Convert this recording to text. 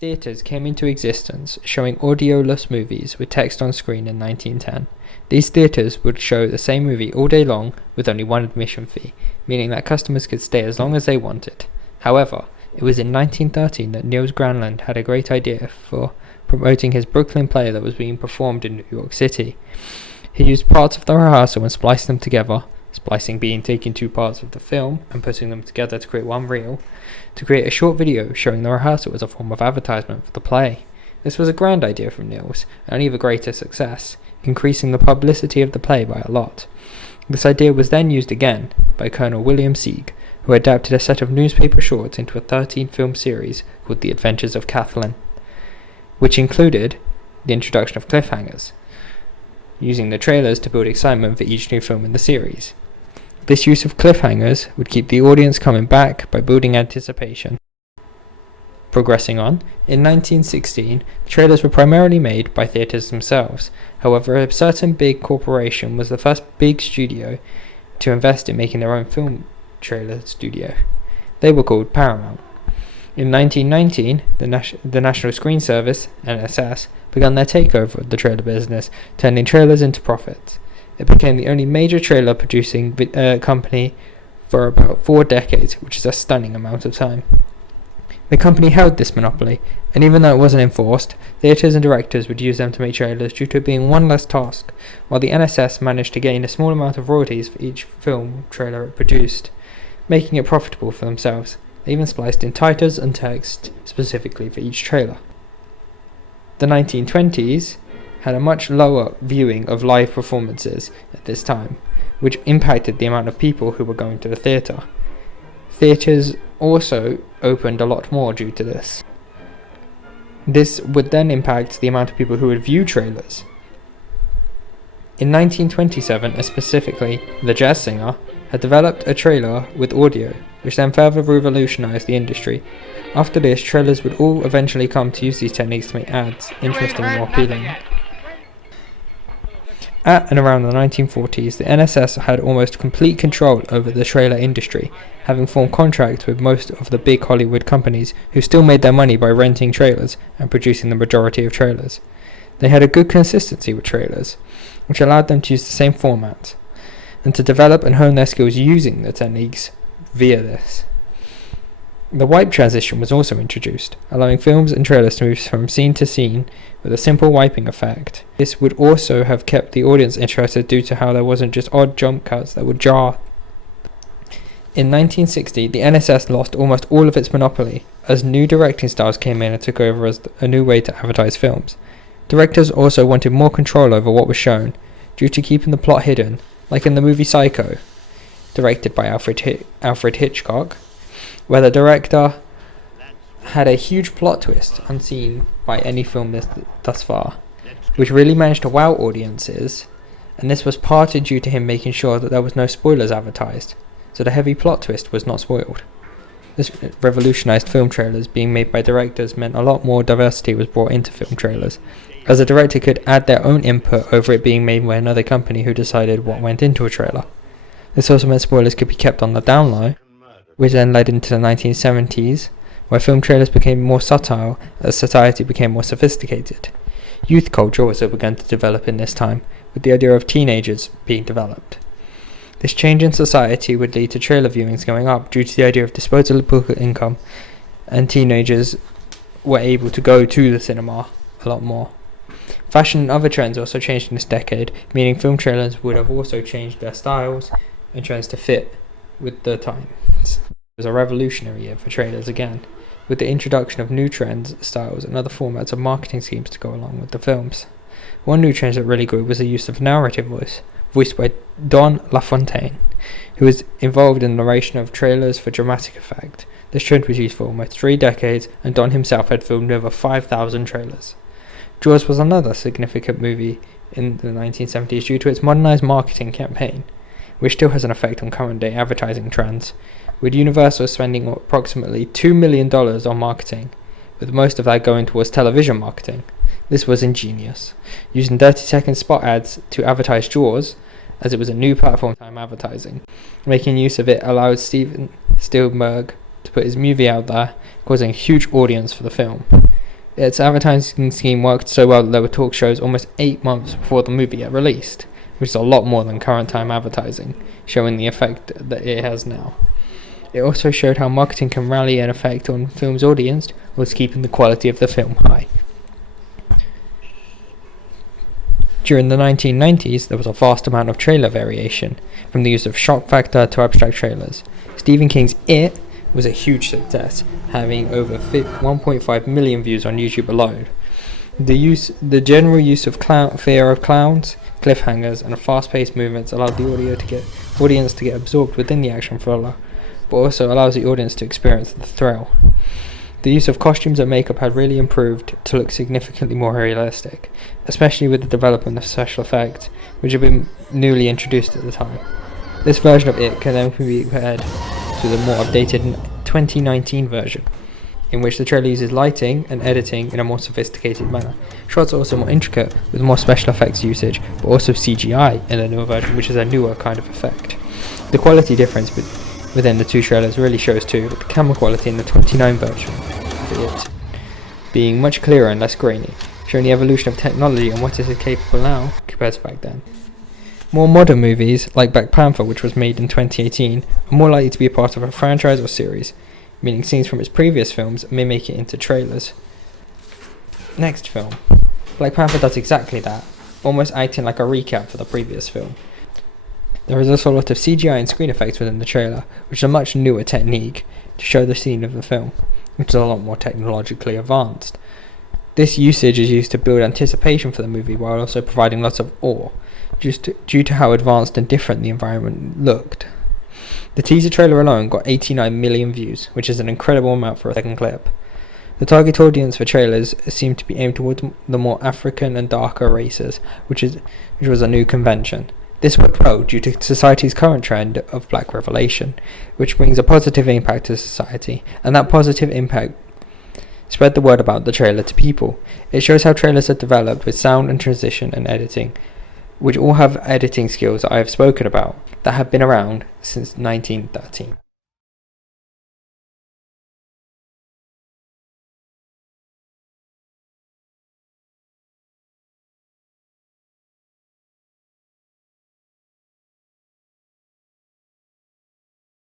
Theatres came into existence showing audioless movies with text on screen in 1910. These theatres would show the same movie all day long with only one admission fee, meaning that customers could stay as long as they wanted. However, it was in 1913 that Niels Granlund had a great idea for promoting his Brooklyn play that was being performed in New York City. He used parts of the rehearsal and spliced them together, splicing being taking two parts of the film and putting them together to create one reel, to create a short video showing the rehearsal as a form of advertisement for the play. This was a grand idea from Niels, and an even greater success, increasing the publicity of the play by a lot. This idea was then used again by Colonel William Sieg, who adapted a set of newspaper shorts into a 13-film series called The Adventures of Kathleen, which included the introduction of cliffhangers, using the trailers to build excitement for each new film in the series. This use of cliffhangers would keep the audience coming back by building anticipation. Progressing on, in 1916, trailers were primarily made by theatres themselves. However, a certain big corporation was the first big studio to invest in making their own film trailer studio. They were called Paramount. In 1919, the National Screen Service, NSS, began their takeover of the trailer business, turning trailers into profits. It became the only major trailer producing company for about 4 decades, which is a stunning amount of time. The company held this monopoly, and even though it wasn't enforced, theatres and directors would use them to make trailers due to it being one less task, while the NSS managed to gain a small amount of royalties for each film trailer it produced, making it profitable for themselves. They even spliced in titles and text specifically for each trailer. The 1920s had a much lower viewing of live performances at this time, which impacted the amount of people who were going to the theatre. Theatres also opened a lot more due to this. This would then impact the amount of people who would view trailers. In 1927, specifically, The Jazz Singer had developed a trailer with audio, which then further revolutionized the industry. After this, trailers would all eventually come to use these techniques to make ads interesting and more appealing. At and around the 1940s, the NSS had almost complete control over the trailer industry, having formed contracts with most of the big Hollywood companies who still made their money by renting trailers and producing the majority of trailers. They had a good consistency with trailers, which allowed them to use the same format, and to develop and hone their skills using the techniques via this. The wipe transition was also introduced, allowing films and trailers to move from scene to scene with a simple wiping effect. This would also have kept the audience interested due to how there wasn't just odd jump cuts that would jar. In 1960, the NSS lost almost all of its monopoly, as new directing styles came in and took over as a new way to advertise films. Directors also wanted more control over what was shown, due to keeping the plot hidden, like in the movie Psycho, directed by Alfred Hitchcock, where the director had a huge plot twist unseen by any film thus far, which really managed to wow audiences, and this was partly due to him making sure that there was no spoilers advertised, so the heavy plot twist was not spoiled. This revolutionized film trailers being made by directors meant a lot more diversity was brought into film trailers, as a director could add their own input over it being made by another company who decided what went into a trailer. This also meant spoilers could be kept on the down low, which then led into the 1970s, where film trailers became more subtle as society became more sophisticated. Youth culture also began to develop in this time, with the idea of teenagers being developed. This change in society would lead to trailer viewings going up due to the idea of disposable income, and teenagers were able to go to the cinema a lot more. Fashion and other trends also changed in this decade, meaning film trailers would have also changed their styles and trends to fit with the times. It was a revolutionary year for trailers again, with the introduction of new trends, styles, and other formats of marketing schemes to go along with the films. One new trend that really grew was the use of narrative voice, voiced by Don LaFontaine, who was involved in the narration of trailers for dramatic effect. This trend was used for almost 3 decades, and Don himself had filmed over 5,000 trailers. Jaws was another significant movie in the 1970s due to its modernized marketing campaign, which still has an effect on current-day advertising trends, with Universal spending approximately $2 million on marketing, with most of that going towards television marketing. This was ingenious, using 30-second spot ads to advertise Jaws, as it was a new platform time advertising. Making use of it allowed Steven Spielberg to put his movie out there, causing a huge audience for the film. Its advertising scheme worked so well that there were talk shows almost 8 months before the movie had released, which is a lot more than current time advertising, showing the effect that it has now. It also showed how marketing can rally an effect on film's audience whilst keeping the quality of the film high. During the 1990s, there was a vast amount of trailer variation, from the use of shock factor to abstract trailers. Stephen King's It was a huge success, having over 1.5 million views on YouTube alone. The general use of fear of clowns, cliffhangers, and fast-paced movements allowed the audience to get absorbed within the action thriller, but also allows the audience to experience the thrill. The use of costumes and makeup had really improved to look significantly more realistic, especially with the development of special effects, which had been newly introduced at the time. This version of It can then be compared to the more updated 2019 version, in which the trailer uses lighting and editing in a more sophisticated manner. Shots are also more intricate, with more special effects usage, but also CGI in the newer version, which is a newer kind of effect. The quality difference within the two trailers really shows too, with the camera quality in the 29 version of It being much clearer and less grainy, showing the evolution of technology and what is capable now compared to back then. More modern movies, like Black Panther, which was made in 2018, are more likely to be a part of a franchise or series, meaning scenes from its previous films may make it into trailers. Next film. Black Panther does exactly that, almost acting like a recap for the previous film. There is also a lot of CGI and screen effects within the trailer, which is a much newer technique to show the scene of the film, which is a lot more technologically advanced. This usage is used to build anticipation for the movie while also providing lots of awe, due to how advanced and different the environment looked. The teaser trailer alone got 89 million views, which is an incredible amount for a second clip. The target audience for trailers seemed to be aimed towards the more African and darker races, which was a new convention. This worked well due to society's current trend of black revelation, which brings a positive impact to society, and that positive impact spread the word about the trailer to people. It shows how trailers are developed with sound and transition and editing, which all have editing skills that I have spoken about that have been around since 1913.